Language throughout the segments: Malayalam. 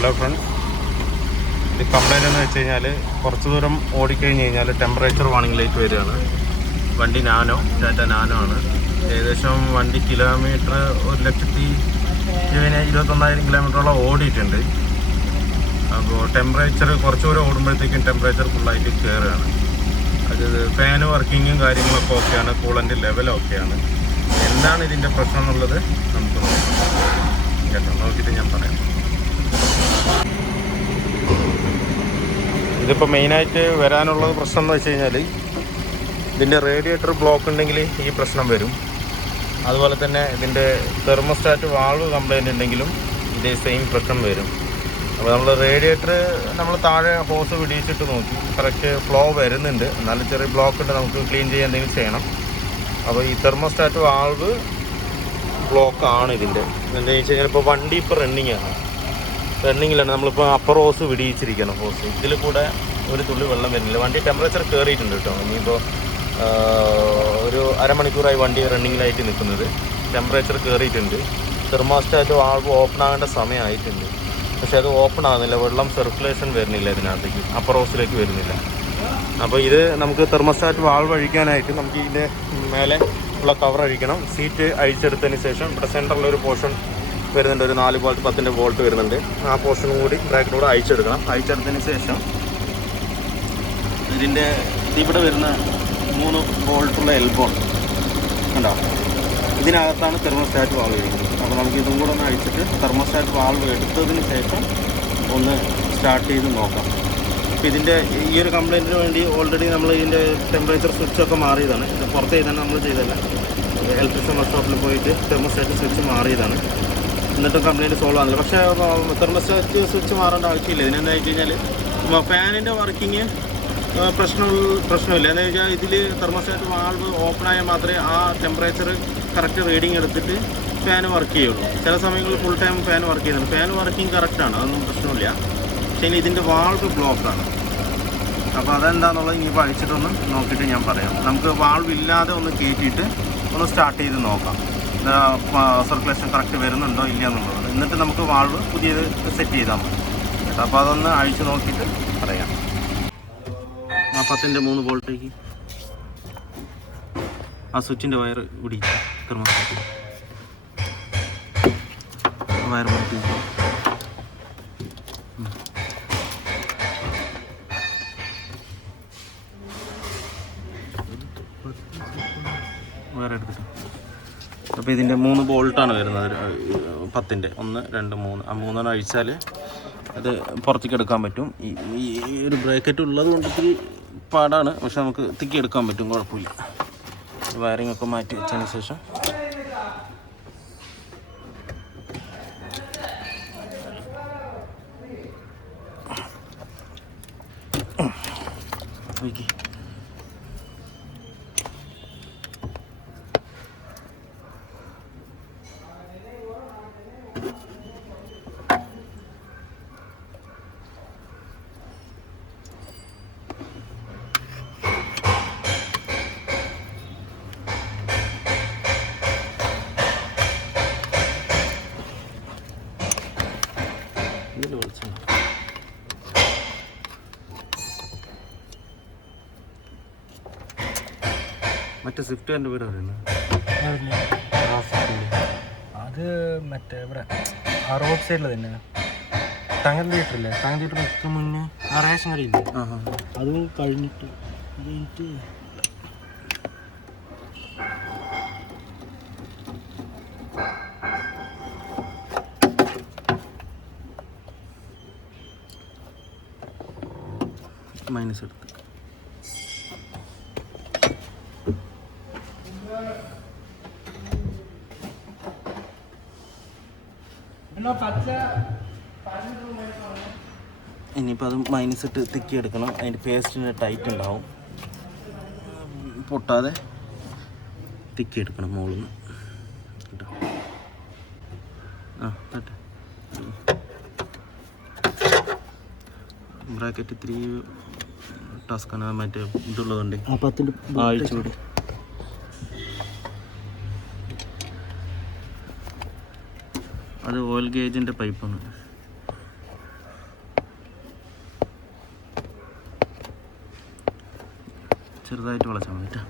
ഹലോ ഫ്രണ്ട്സ്, ഇത് കംപ്ലൈൻറ്റ് എന്ന് വെച്ച് കഴിഞ്ഞാൽ കുറച്ച് ദൂരം ഓടിക്കഴിഞ്ഞ് കഴിഞ്ഞാൽ ടെമ്പറേച്ചർ വാർണിംഗ് ലൈറ്റ് വരികയാണ്. വണ്ടി നാനോ, ടാറ്റ നാനോ ആണ്. ഏകദേശം വണ്ടി കിലോമീറ്റർ 1,21,000 കിലോമീറ്ററോളം ഓടിയിട്ടുണ്ട്. അപ്പോൾ ടെമ്പറേച്ചർ കുറച്ച് ദൂരം ഓടുമ്പോഴത്തേക്കും ടെമ്പറേച്ചർ ഫുള്ളായിട്ട് കയറുകയാണ്. അത് ഫാന് വർക്കിങ്ങും കാര്യങ്ങളൊക്കെ ഓക്കെയാണ്, കൂളൻ്റ് ലെവൽ ഓക്കെയാണ്. എന്താണ് ഇതിൻ്റെ പ്രശ്നം എന്നുള്ളത് നമുക്ക് നോക്കാം കേട്ടോ. നോക്കിയിട്ട് ഞാൻ പറയാം. ഇതിപ്പോൾ മെയിനായിട്ട് വരാനുള്ളത് പ്രശ്നം എന്ന് വെച്ച് കഴിഞ്ഞാൽ ഇതിൻ്റെ റേഡിയേറ്റർ ബ്ലോക്ക് ഉണ്ടെങ്കിൽ ഈ പ്രശ്നം വരും. അതുപോലെ തന്നെ ഇതിൻ്റെ തെർമോസ്റ്റാറ്റ് വാൾവ് കംപ്ലൈൻറ്റ് ഉണ്ടെങ്കിലും ഇതേ സെയിം പ്രശ്നം വരും. അപ്പോൾ നമ്മൾ റേഡിയേറ്റർ നമ്മൾ താഴെ ഹോസ് പിടിച്ചിട്ട് നോക്കി, കറക്റ്റ് ഫ്ലോ വരുന്നുണ്ട്. എന്നാലും ചെറിയ ബ്ലോക്ക് ഉണ്ട്, നമുക്ക് ക്ലീൻ ചെയ്യാൻ എന്തെങ്കിലും ചെയ്യണം. അപ്പോൾ ഈ തെർമോസ്റ്റാറ്റ് വാൾവ് ബ്ലോക്കാണ് ഇതിൻ്റെ. എന്താണെന്ന് വെച്ച് കഴിഞ്ഞാൽ ഇപ്പോൾ വണ്ടി ഇപ്പോൾ റണ്ണിങ്ങിലാണ്. നമ്മളിപ്പോൾ അപ്പർ ഹോസ് വിടിയിച്ചിരിക്കണം. ഹോസ് ഇതിൽ കൂടെ ഒരു തുള്ളി വെള്ളം വരുന്നില്ല. വണ്ടി ടെമ്പറേച്ചർ കയറിയിട്ടുണ്ട് കേട്ടോ. ഇനിയിപ്പോൾ ഒരു അരമണിക്കൂറായി വണ്ടി റണ്ണിങ്ങിലായിട്ട് നിൽക്കുന്നത്. ടെമ്പറേച്ചർ കയറിയിട്ടുണ്ട്. തെർമോസ്റ്റാറ്റ് വാൾവ് ഓപ്പൺ ആകേണ്ട സമയമായിട്ടുണ്ട്. പക്ഷേ അത് ഓപ്പൺ ആകുന്നില്ല. വെള്ളം സർക്കുലേഷൻ വരുന്നില്ല ഇതിനകത്തേക്ക്, അപ്പർ ഹോസിലേക്ക് വരുന്നില്ല. അപ്പോൾ ഇത് നമുക്ക് തെർമോസ്റ്റാറ്റ് വാൾവ് അഴിക്കാനായിട്ട് നമുക്ക് ഇതിൻ്റെ മേലെ ഉള്ള കവർ അഴിക്കണം. സീറ്റ് അഴിച്ചെടുത്തതിന് ശേഷം ഇവിടെ സെൻറ്ററിലൊരു പോർഷൻ വരുന്നുണ്ട്, ഒരു 4 വോൾട്ട് 10 വോൾട്ട് വരുന്നുണ്ട്. ആ പോർഷനും കൂടി ബ്രാക്കറ്റിലൂടെ അഴിച്ചെടുക്കണം. അഴിച്ചെടുത്തതിന് ശേഷം ഇതിൻ്റെ ഇവിടെ വരുന്ന 3 വോൾട്ടുള്ള എൽബോ ഉണ്ടോ, ഇതിനകത്താണ് തെർമോസ്റ്റാറ്റ് വാൾവ് ഇരിക്കുന്നത്. അപ്പോൾ നമുക്ക് ഇതും കൂടെ ഒന്ന് അഴിച്ചിട്ട് തെർമോസ്റ്റാറ്റ് വാൾവ് എടുത്തതിന് ശേഷം ഒന്ന് സ്റ്റാർട്ട് ചെയ്ത് നോക്കാം. അപ്പോൾ ഇതിൻ്റെ ഈ ഒരു കംപ്ലയിൻറ്റിന് വേണ്ടി ഓൾറെഡി നമ്മൾ ഇതിൻ്റെ ടെമ്പറേച്ചർ സ്വിച്ചൊക്കെ മാറിയതാണ്. ഇത് പുറത്ത് ചെയ്താണ് നമ്മൾ ചെയ്തല്ല. ഇലക്ട്രിഷ്യൻ വർക്ക്ഷോപ്പിൽ പോയിട്ട് തെർമോസ്റ്റാറ്റ് സ്വിച്ച് മാറിയതാണ്. എന്നിട്ടും കംപ്ലയിൻറ്റ് സോൾവ് ആകുന്നില്ല. പക്ഷേ തെർമോസ്റ്റാറ്റ് സ്വിച്ച് മാറേണ്ട ആവശ്യമില്ല. ഇതിനെന്താ വെച്ച് കഴിഞ്ഞാൽ ഫാനിൻ്റെ വർക്കിങ് പ്രശ്നമില്ല. എന്താ വെച്ചാൽ ഇതിൽ തെർമോസ്റ്റാറ്റ് വാൾവ് ഓപ്പണായാൽ മാത്രമേ ആ ടെമ്പറേച്ചർ കറക്റ്റ് റീഡിങ് എടുത്തിട്ട് ഫാൻ വർക്ക് ചെയ്യുള്ളൂ. ചില സമയങ്ങളിൽ ഫുൾ ടൈം ഫാൻ വർക്ക് ചെയ്യുന്നുണ്ട്. ഫാൻ വർക്കിംഗ് കറക്റ്റാണ്, അതൊന്നും പ്രശ്നമില്ല. പക്ഷേ ഇതിൻ്റെ വാൾവ് ബ്ലോക്കാണ്. അപ്പോൾ അതെന്താണെന്നുള്ളത് ഇനിയിപ്പോൾ അഴിച്ചിട്ടൊന്ന് നോക്കിയിട്ട് ഞാൻ പറയാം. നമുക്ക് വാൾവ് ഇല്ലാതെ ഒന്ന് കയറ്റിയിട്ട് ഒന്ന് സ്റ്റാർട്ട് ചെയ്ത് നോക്കാം, സർക്കുലേഷൻ കറക്റ്റ് വരുന്നുണ്ടോ ഇല്ല എന്നുള്ളത്. എന്നിട്ട് നമുക്ക് വാൾവ് പുതിയത് സെറ്റ് ചെയ്താൽ മതി കേട്ടോ. അപ്പോൾ അതൊന്ന് അഴിച്ച് നോക്കിയിട്ട് പറയാം. 10-3 വോൾട്ടേക്ക് ആ സ്വിച്ചിൻ്റെ വയർ പിടിക്കുക. തെർമോസ്റ്റാറ്റ് വയർ മാറ്റി വേറെ എടുത്തിട്ട്. അപ്പോൾ ഇതിൻ്റെ 3 ബോൾട്ടാണ് വരുന്നത്. 10-ൻ്റെ 1, 2, 3. ആ 3 അഴിച്ചാൽ അത് പുറത്തേക്ക് എടുക്കാൻ പറ്റും. ഈ ഒരു ബ്രാക്കറ്റ് ഉള്ളത് കൊണ്ട് ഇത്തിരി പാടാണ്, പക്ഷെ നമുക്ക് തിക്കി എടുക്കാൻ പറ്റും, കുഴപ്പമില്ല. വയറിംഗ് ഒക്കെ മാറ്റി വെച്ചതിന് ശേഷം ഓക്കെ. മറ്റേ സ്വിഫ്റ്റ് വീട് പറയുന്നത് അത് മറ്റേ ഇവിടെ ആ റോഡ് സൈഡിൽ തന്നെ തങ്ങൽ തിയേറ്ററില്ലേ, തങ്ങൽ തിയേറ്റർ മുന്നേ ആ റേഷൻ കടയില്ലേ, അത് കഴിഞ്ഞിട്ട് മൈനസ് എടുത്ത് ഇനിയിപ്പോൾ അത് മൈനസ് ഇട്ട് തിക്കി എടുക്കണം. അതിൻ്റെ പേസ്റ്റിന് ടൈറ്റ് ഉണ്ടാവും, പൊട്ടാതെ തിക്കി എടുക്കണം മുകളിൽ നിന്ന് കേട്ടോ. ആ തട്ടെ ബ്രാക്കറ്റ് ഇത്തിരി ടാസ്ക്കാണ്. മറ്റേ ഇതുള്ളതുകൊണ്ട് ആ 10 ആഴ്ചയോട് അത് ഓയിൽ ഗേജിൻ്റെ പൈപ്പാണ്. ചെറുതായിട്ട് വളച്ചാൽ മതി കേട്ടോ.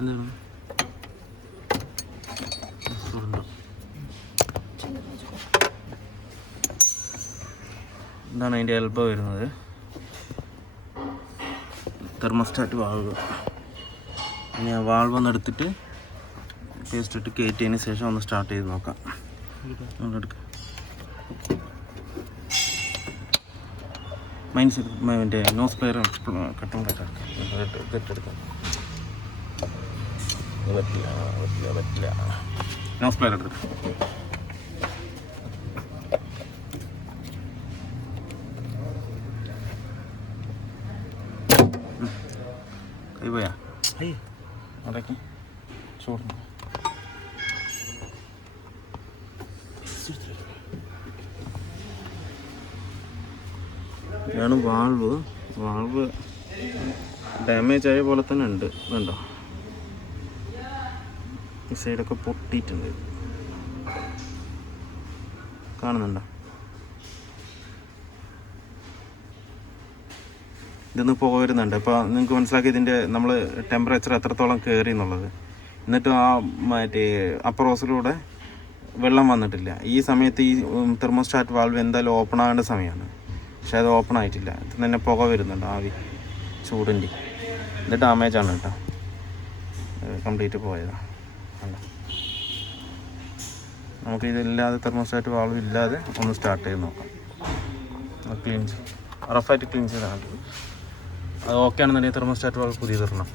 എന്താണ് ഇതാണ് അതിൻ്റെ എൽബോ വരുന്നത്. Thermostat valve. ഇനി ആ വാൾവ് ഒന്ന് എടുത്തിട്ട് പേസ്റ്റ് ഇട്ട് കയറ്റിയതിന് ശേഷം ഒന്ന് സ്റ്റാർട്ട് ചെയ്ത് നോക്കാം. എടുക്കാം മൈൻസ് മറ്റേ നോസ് പ്ലെയർ കട്ടും കെട്ടെടുക്കാം. പറ്റില്ല നോസ് പ്ലെയർ എടുത്തിട്ട് കൈ പോയാ അടക്കി ചൂടുന്നു. ഇതാണ് വാൾവ് ഡാമേജ് ആയ പോലെ തന്നെ ഉണ്ട്. വേണ്ടോ ഈ സൈഡൊക്കെ പൊട്ടിയിട്ടുണ്ട്, കാണുന്നുണ്ടോ? ഇതൊന്ന് പുക വരുന്നുണ്ട്. അപ്പോൾ നിങ്ങൾക്ക് മനസ്സിലാക്കി ഇതിൻ്റെ നമ്മൾ ടെമ്പറേച്ചർ എത്രത്തോളം കയറി എന്നുള്ളത്. എന്നിട്ട് ആ മറ്റേ അപ്പർ ഹോസിലൂടെ വെള്ളം വന്നിട്ടില്ല. ഈ സമയത്ത് ഈ തെർമോസ്റ്റാറ്റ് വാൾവ് എന്തായാലും ഓപ്പൺ ആകേണ്ട സമയമാണ്. പക്ഷേ അത് ഓപ്പൺ ആയിട്ടില്ല. ഇത് തന്നെ പുക വരുന്നുണ്ട്, ആവി ചൂടിൻ്റെ. ഇത് ഡാമേജാണ് കേട്ടോ, കംപ്ലീറ്റ് പോയതാണ്. നമുക്ക് ഇതില്ലാതെ തെർമോസ്റ്റാറ്റ് വാൾവ് ഇല്ലാതെ ഒന്ന് സ്റ്റാർട്ട് ചെയ്ത് നോക്കാം. ക്ലീൻ റഫായിട്ട് ക്ലീൻ ചെയ്താണ്. അത് ഓക്കെ ആണെന്നുണ്ടെങ്കിൽ തെർമോസ്റ്റാറ്റ് വാൾവ് പുതിയ തരണം.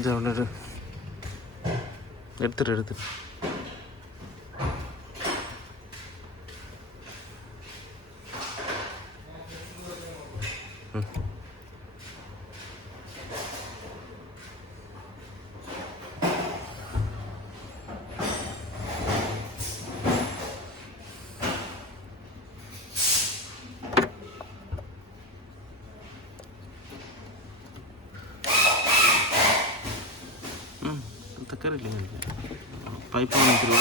ഇതവിടെ എടുത്തിട്ട് തക്കറില്ല പൈപ്പ് വാങ്ങിക്കോ.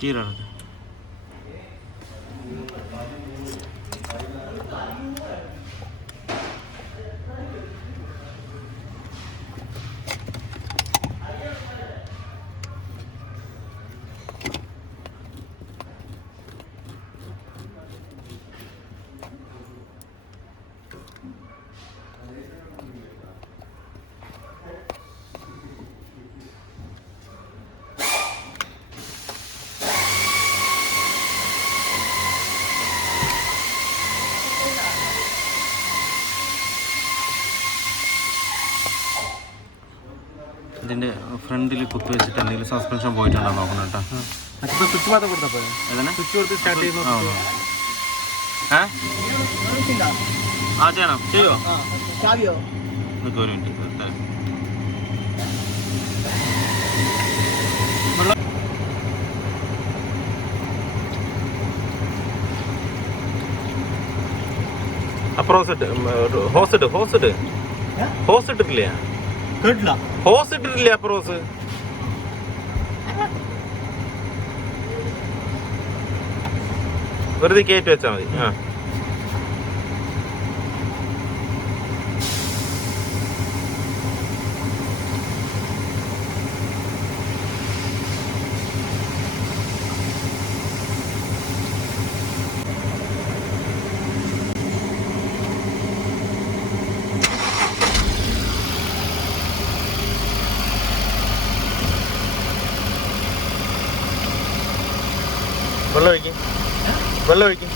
തീരാണ്. ഇതിൻ്റെ ഫ്രണ്ടിൽ കുത്തി വെച്ചിട്ട് എന്തെങ്കിലും സസ്പെൻഷൻ പോയിട്ടുണ്ടോ നോക്കണം കേട്ടോ. മറ്റേ സ്വിച്ച് മാത്രം കൊടുത്താൽ പോരെ? ഏതാണ് സ്വിച്ച് കൊടുത്ത് സ്റ്റാർട്ട് ചെയ്യുന്നു. ചെയ്യണം ചെയ്യുമോ? നിൽക്കും ഒരു മിനിറ്റ്. അപ്രോസ് ഇട്ട് ഹോസ് ഇട്ടിട്ടില്ല അപ്രോസ്. വെറുതെ കയറ്റി വെച്ചാൽ മതി. വെള്ളം ഒഴിക്കും.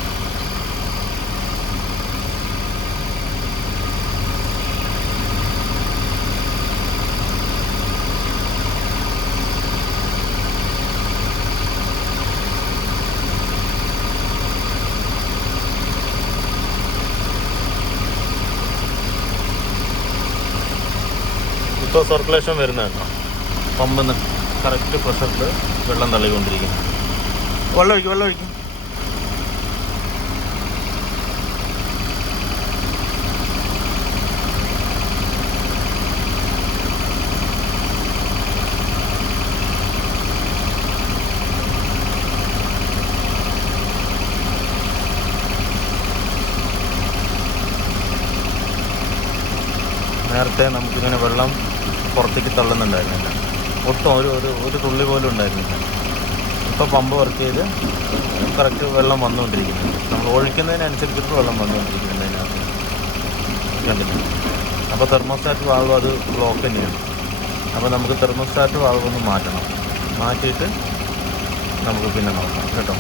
ഇപ്പോൾ സർക്കുലേഷൻ വരുന്നതാണ്. പമ്പിന്ന് കറക്റ്റ് പ്രഷറിൽ വെള്ളം തള്ളിക്കൊണ്ടിരിക്കും. വെള്ളം ഒഴിക്കും. നേരത്തെ നമുക്കിങ്ങനെ വെള്ളം പുറത്തേക്ക് തള്ളുന്നുണ്ടായിരുന്നില്ല, ഒട്ടും ഒരു തുള്ളി പോലും ഉണ്ടായിരുന്നില്ല. ഇപ്പോൾ പമ്പ് വർക്ക് ചെയ്ത് കറക്റ്റ് വെള്ളം വന്നുകൊണ്ടിരിക്കുന്നുണ്ട്. നമ്മൾ ഒഴിക്കുന്നതിനനുസരിച്ചിട്ട് വെള്ളം വന്നുകൊണ്ടിരിക്കുന്നുണ്ട് അതിനകത്ത്, കണ്ടില്ല. അപ്പോൾ തെർമോസ്റ്റാറ്റ് വാൾവ് അത് ബ്ലോക്ക് തന്നെയാണ്. അപ്പോൾ നമുക്ക് തെർമോസ്റ്റാറ്റ് വാൾവ് ഒന്ന് മാറ്റിയിട്ട് നമുക്ക് പിന്നെ നോക്കാം കേട്ടോ.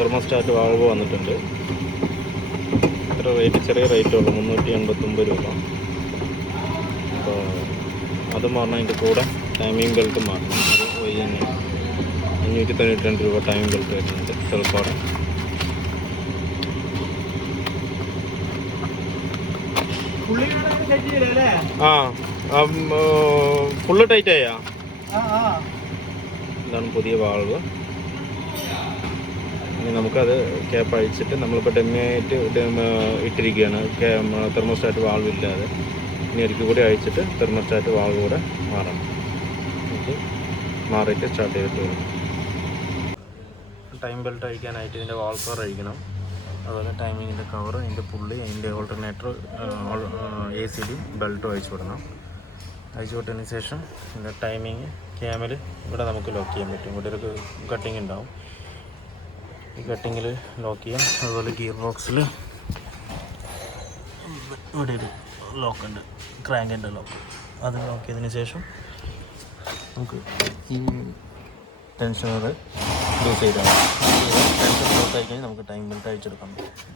തെർമോസ്റ്റാറ്റ് വാൾവ് വന്നിട്ടുണ്ട്. ചെറിയ റേറ്റേ ഉള്ളൂ, 389 രൂപ. അപ്പോൾ അത് മാറണം. അതിൻ്റെ കൂടെ ടൈമിംഗ് ബെൽറ്റ് മാറണം. അത് വഴി തന്നെയാണ്. 592 രൂപ ടൈമിംഗ് ബെൽറ്റ് വരുന്നുണ്ട്. ചെറുപ്പാട് ഫുള്ള് ടൈറ്റ് ആയാ. ഇതാണ് പുതിയ വാൾവ്. ഇനി നമുക്കത് ക്യാപ്പ് അഴിച്ചിട്ട്, നമ്മളിപ്പോൾ ഡെമ്മിയായിട്ട് ഇട്ടിരിക്കുകയാണ് തെർമോസ്റ്റാറ്റ് വാൾവ് ഇല്ലാതെ. ഇനി ഒരിക്കൽ കൂടി അഴിച്ചിട്ട് തെർമോസ്റ്റാറ്റ് വാൾവ് കൂടെ മാറണം. നമുക്ക് മാറിയിട്ട് സ്റ്റാർട്ട് ചെയ്തിട്ട് വരും. ടൈം ബെൽറ്റ് അഴിക്കാനായിട്ട് ഇതിൻ്റെ വാൾ കവർ അഴിക്കണം. അതുപോലെ ടൈമിങ്ങിൻ്റെ കവർ, അതിൻ്റെ പുള്ളി, അതിൻ്റെ ഓൾട്ടർനേറ്റർ, ACD ബെൽറ്റും അഴിച്ചു വിടണം. അഴിച്ചു വിട്ടതിന് ശേഷം ഇതിൻ്റെ ടൈമിങ് ക്യാമിൽ ഇവിടെ നമുക്ക് ലോക്ക് ചെയ്യാൻ പറ്റും. ഇവിടെ ഒരു കട്ടിങ് ഉണ്ടാവും. ഈ കട്ടിങ്ങിൽ ലോക്ക് ചെയ്യാം. അതുപോലെ ഗിയർ ബോക്സിൽ ഇവിടെ ഒരു ലോക്കുണ്ട്, ക്രാങ്കിൻ്റെ ലോക്ക്. അത് ലോക്ക് ചെയ്തതിന് ശേഷം നമുക്ക് ഈ ടെൻഷനർ ലൂസ് ചെയ്താൽ ടെൻഷൻ ലൂസ് ആയി കഴിഞ്ഞാൽ നമുക്ക് ടൈം ബെൽറ്റ് അഴിച്ചെടുക്കാൻ പറ്റും.